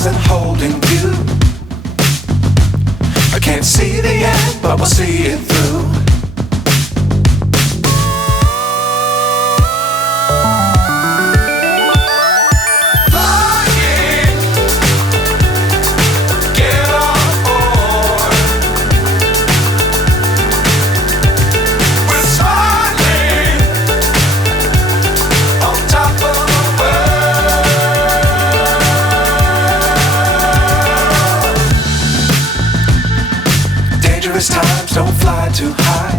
stars and holding you. I can't see the end, but we'll see it through. Times don't fly too high.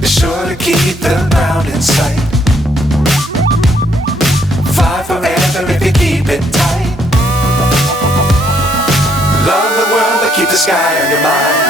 Be sure to keep the ground in sight. Fly forever if you keep it tight. Love the world but keep the sky on your mind.